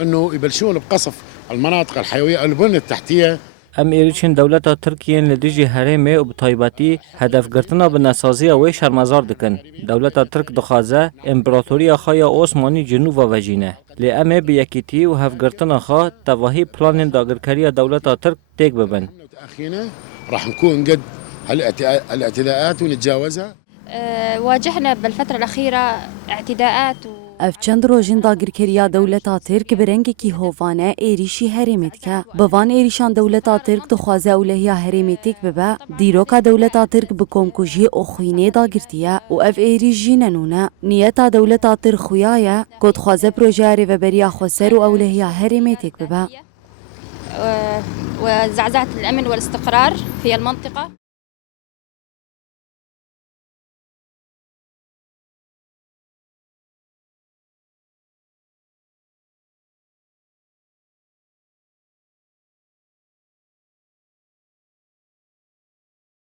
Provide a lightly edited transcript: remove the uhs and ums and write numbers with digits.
انه يبلشون بقصف المناطق الحيويه او البنيه التحتيه. ام ایریچین دولت ترکیه لدیجی هرمه و بتایباتی هدف گرتنا به نسازی و شرمزار دکن. دولت ترک دخوازه امپراتوری خایا عثمانی جنوب و وجینه. لی ام بیاکیتی و هف گرتنا خا تواهی پلان داگرکاری دولت ترک تک ببن. متأخرين راح نكون قد الاعتداءات ونتجاوزها. واجهنا بالفترة الأخيرة اعتداءات اف چند روژین داگیرکریا دولتا ترک برنگکی هووانه ایریشی هرمت که بوان ایریشان دولتا ترک دخوازه اولهیا هرمتیک ببا دیروکا دولتا ترک بکومکوژی اخوینه داگیرتیا و اف ایریشی ننونه نیتا دولتا ترک خویایا کد خوازه پروژه و بریا خسر و اولهیا هرمتیک ببا وزعزعة الأمن والاستقرار في المنطقة.